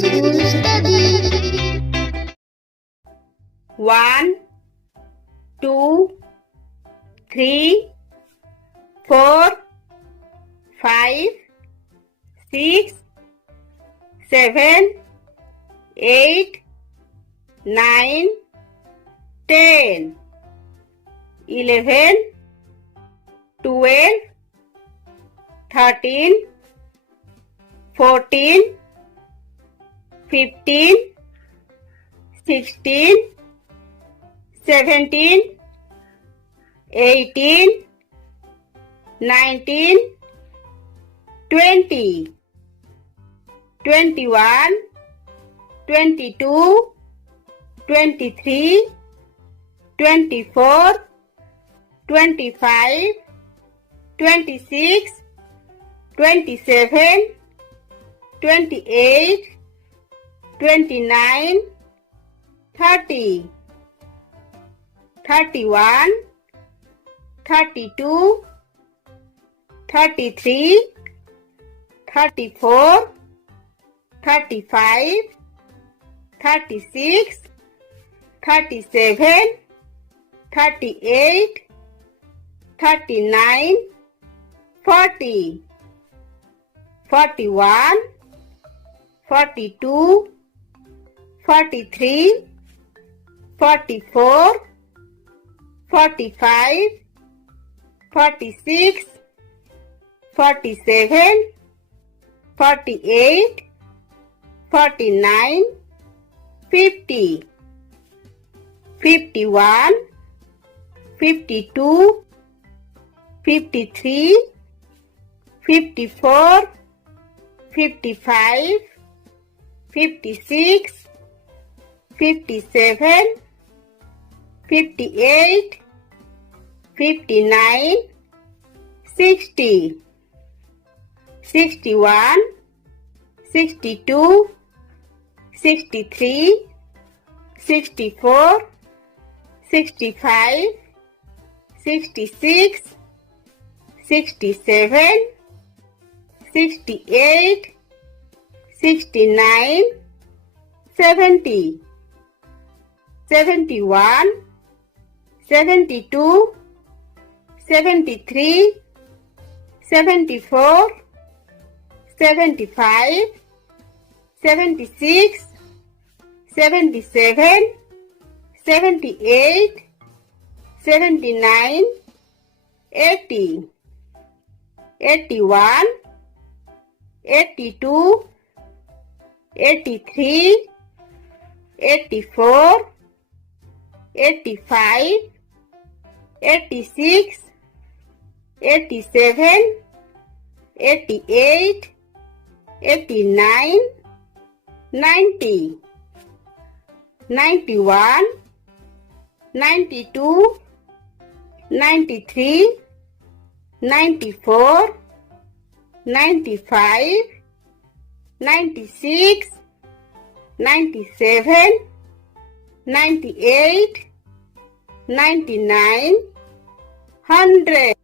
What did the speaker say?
School Study. 1, 2, 3, 4, 5, 6, 7, 8, 9, 10, 11, 12, 13, 14, 15, 16, 17, 18, 19, 20, 21, 22, 23, 24, 25, 26, 27, 28, 29, 30, 31, 32, 33, 34, 35, 36, 37, 38, 39, 40, 41, 42, 43, 44, 45, 46, 47, 48, 49, 50, 51, 52, 53, 54, 55, 56, 57, 58, 59, 60, 61, 62, 63, 64, 65, 66, 67, 68, 69, 70, 71, 72, 73, 74, 75, 76, 77, 78, 79, 80, 81, 82, 83, 84, 85, 86, 87, 88, 89, 90, 91, 92, 93, 94, 95, 96, 97, 98, 99, 100.